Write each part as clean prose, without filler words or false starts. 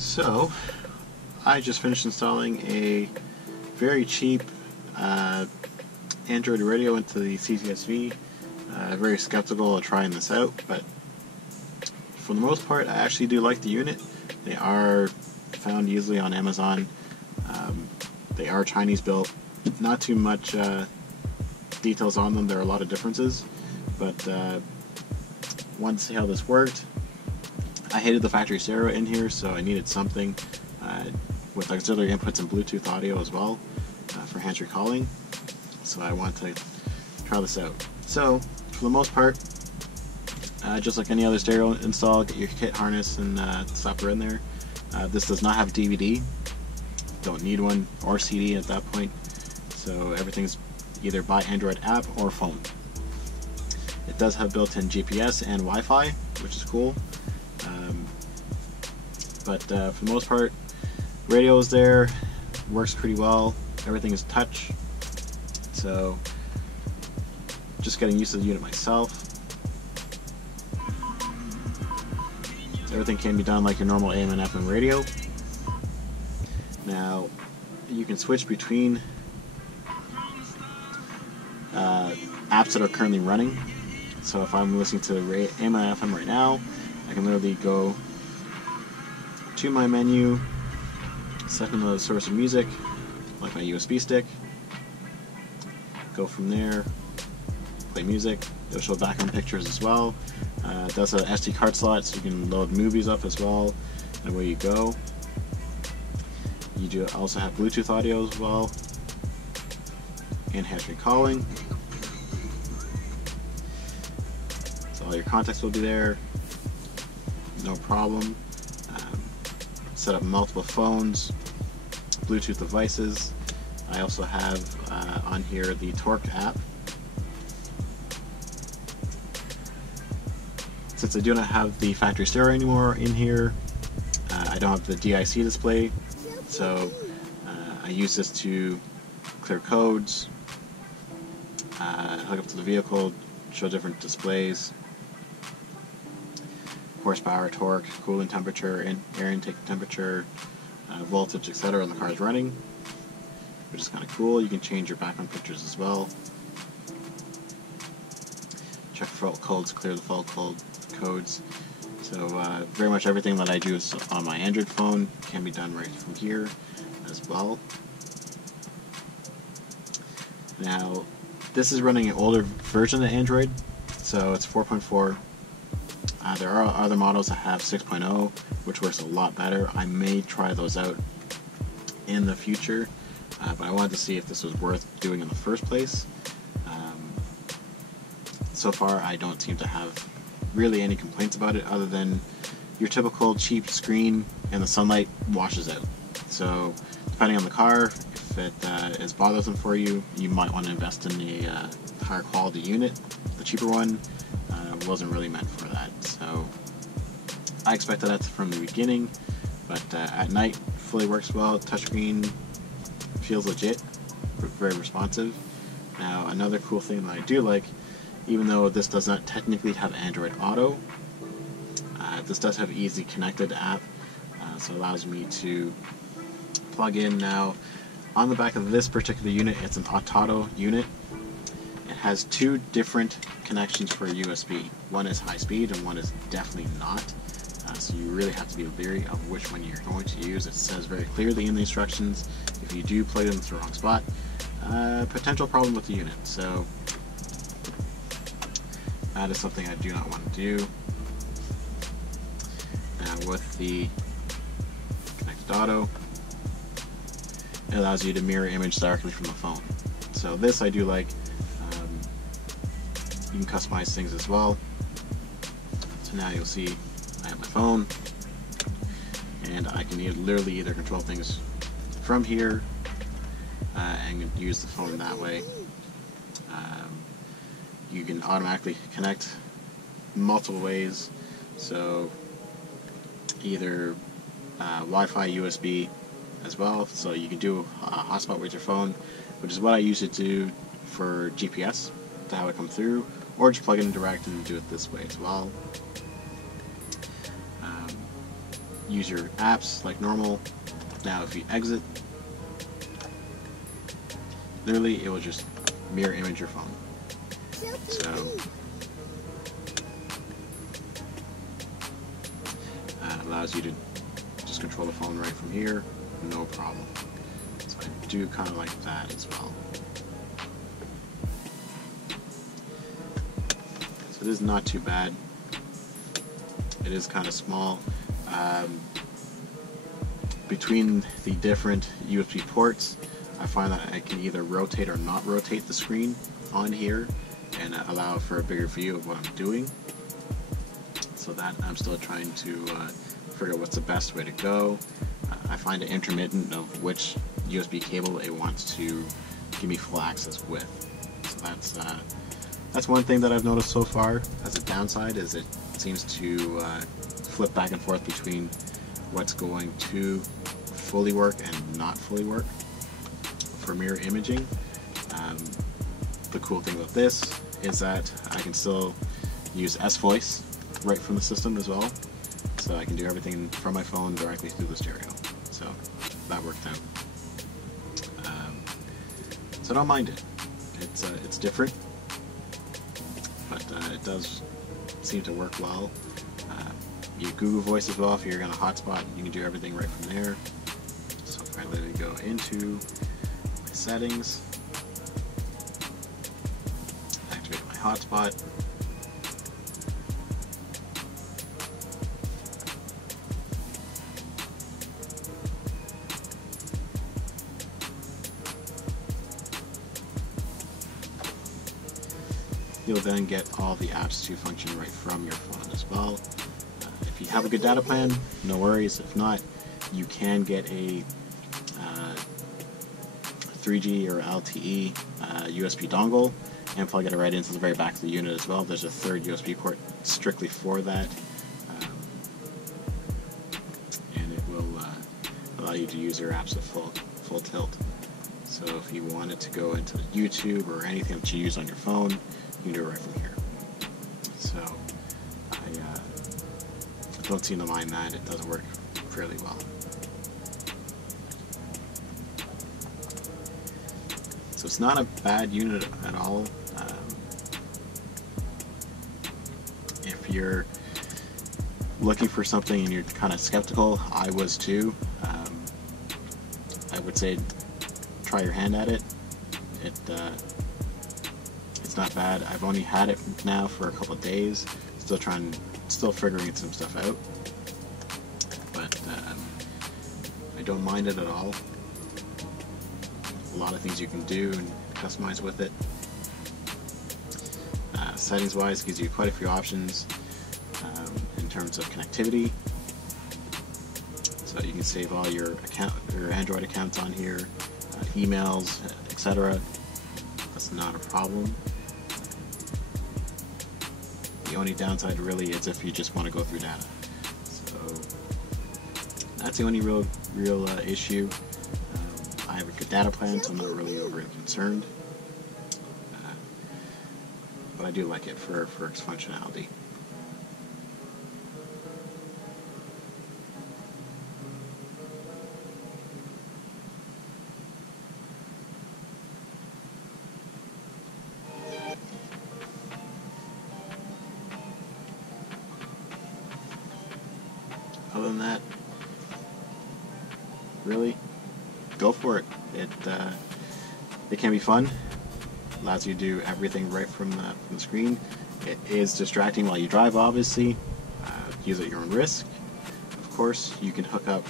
So, I just finished installing a very cheap Android radio into the CTSV. Very skeptical of trying this out, but for the most part I actually do like the unit. They are found easily on Amazon. They are Chinese built. Not too much details on them. There are a lot of differences, but wanted to see how this worked. I hated the factory stereo in here, so I needed something with auxiliary inputs and Bluetooth audio as well for hands-free calling. So I want to try this out. So for the most part, just like any other stereo install, get your kit harness and slap her in there. This does not have DVD. Don't need one, or CD at that point. So everything's either by Android app or phone. It does have built-in GPS and Wi-Fi, which is cool. But for the most part, radio is there, works pretty well. Everything is touch, so just getting used to the unit myself. Everything can be done like your normal AM and FM radio. Now you can switch between apps that are currently running. So if I'm listening to AM and FM right now, I can literally go to my menu, set another source of music, like my USB stick, go from there, play music. It'll show background pictures as well. It does have an SD card slot, so you can load movies up as well, and away you go. You do also have Bluetooth audio as well, and hands-free calling. So all your contacts will be there, no problem. Set up multiple phones, Bluetooth devices. I also have on here the Torque app. Since I do not have the factory stereo anymore in here, I don't have the DIC display, so I use this to clear codes, hook up to the vehicle, show different displays, horsepower, torque, cooling temperature, air intake temperature, voltage, etc. when the car is running, which is kind of cool. You can change your background pictures as well. Check fault codes, clear the fault codes. So very much everything that I do is on my Android phone can be done right from here as well. Now this is running an older version of Android, so it's 4.4. There are other models that have 6.0, which works a lot better. I may try those out in the future, but I wanted to see if this was worth doing in the first place. So far, I don't seem to have really any complaints about it, other than your typical cheap screen and the sunlight washes out. So depending on the car, if it is bothersome for you, you might want to invest in a higher quality unit. The cheaper one wasn't really meant for that, so I expected that from the beginning, but at night fully works well. Touchscreen feels legit, very responsive. Now another cool thing that I do like, even though this does not technically have Android Auto, this does have Easy Connected app, so it allows me to plug in. Now on the back of this particular unit, it's an Auto unit. It has two different connections for USB. One is high speed and one is definitely not. So you really have to be leery of which one you're going to use. It says very clearly in the instructions, if you do plug it into the wrong spot, potential problem with the unit. So that is something I do not want to do. Now with the Connected Auto, it allows you to mirror image directly from the phone. So this I do like. You can customize things as well. So now you'll see I have my phone, and I can literally either control things from here and use the phone that way. You can automatically connect multiple ways, so either Wi-Fi, USB as well, so you can do a hotspot with your phone, which is what I usually do for GPS to have it come through, or just plug it in direct and do it this way as well. use your apps like normal. Now if you exit, literally it will just mirror image your phone. So allows you to just control the phone right from here, no problem. So I do kind of like that as well. So it is not too bad. It is kind of small. Between the different USB ports, I find that I can either rotate or not rotate the screen on here and allow for a bigger view of what I'm doing. So that I'm still trying to figure out what's the best way to go. I find it intermittent of which USB cable it wants to give me full access with. So that's one thing that I've noticed so far as a downside, is it seems to flip back and forth between what's going to fully work and not fully work for mirror imaging. The cool thing about this is that I can still use S-Voice right from the system as well, so I can do everything from my phone directly through the stereo. So that worked out. So I don't mind it. It's different, but it does seem to work well. You Google Voice as well. If you're gonna hotspot, you can do everything right from there. So if I literally go into my settings, activate my hotspot. You'll then get all the apps to function right from your phone as well. If you have a good data plan, no worries. If not, you can get a 3G or LTE USB dongle and plug it right into the very back of the unit as well. There's a third USB port strictly for that, and it will allow you to use your apps at full tilt. So if you wanted to go into YouTube or anything that you use on your phone, you can do it right from here. So I don't seem to mind that. It does work fairly well. So it's not a bad unit at all. If you're looking for something and you're kind of skeptical, I was too. I would say try your hand at it. It's not bad. I've only had it now for a couple of days. Still figuring some stuff out. But I don't mind it at all. A lot of things you can do and customize with it. Settings wise, it gives you quite a few options in terms of connectivity. So you can save all your Android accounts on here, emails, etc. That's not a problem. The only downside really is if you just want to go through data. So that's the only real issue. I have a good data plan, so I'm not really overly concerned. But I do like it for its functionality. Other than that, really, go for it. It can be fun. Allows you to do everything right from the screen. It is distracting while you drive, obviously. Use at your own risk. Of course, you can hook up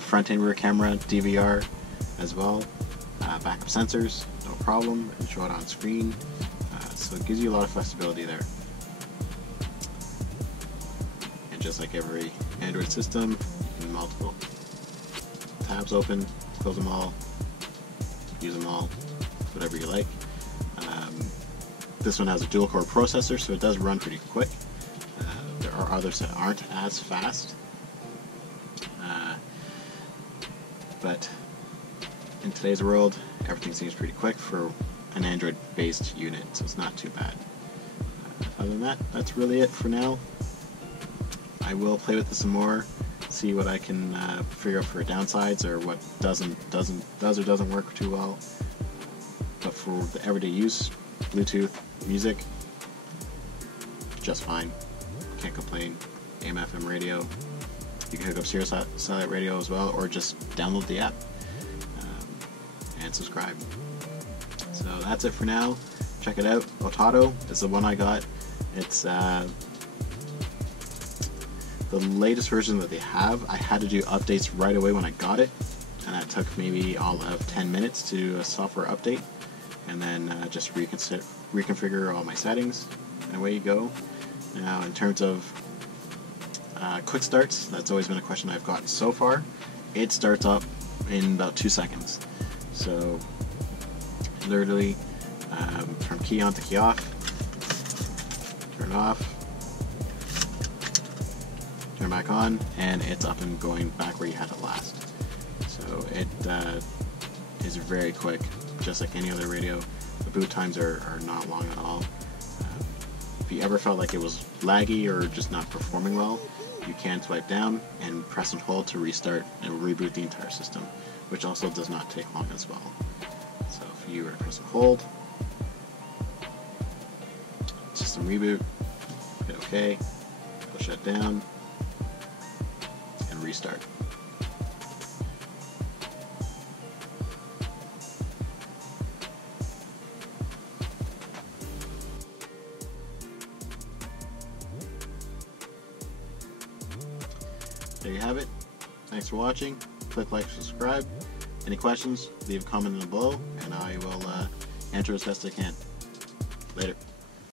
front and rear camera, DVR as well, backup sensors, no problem, and show it on screen. So it gives you a lot of flexibility there. And just like every Android system, you can multiple tabs open, close them all, use them all, whatever you like. This one has a dual core processor, so it does run pretty quick. There are others that aren't as fast, but in today's world, everything seems pretty quick for an Android-based unit, so it's not too bad. Other than that, that's really it for now. I will play with this some more see what I can figure out for downsides or what does or doesn't work too well. But for the everyday use, Bluetooth music, just fine. Can't complain. AM/FM radio. You can hook up Sirius satellite radio as well, or just download the app and subscribe. So that's it for now. Check it out. Otato is the one I got. It's the latest version that they have. I had to do updates right away when I got it, and that took maybe all of 10 minutes to do a software update, and then just reconfigure all my settings, and away you go. Now, in terms of quick starts, that's always been a question I've gotten so far. It starts up in about 2 seconds. So, literally, from key on to key off, turn off, turn back on, and it's up and going back where you had it last. So it is very quick, just like any other radio. The boot times are not long at all. If you ever felt like it was laggy or just not performing well, you can swipe down and press and hold to restart and reboot the entire system, which also does not take long as well. So if you were to press and hold, system reboot, hit OK, it'll shut down, and restart. There you have it. Thanks for watching. Click like, subscribe. Any questions, leave a comment below, and I will answer as best I can. Later.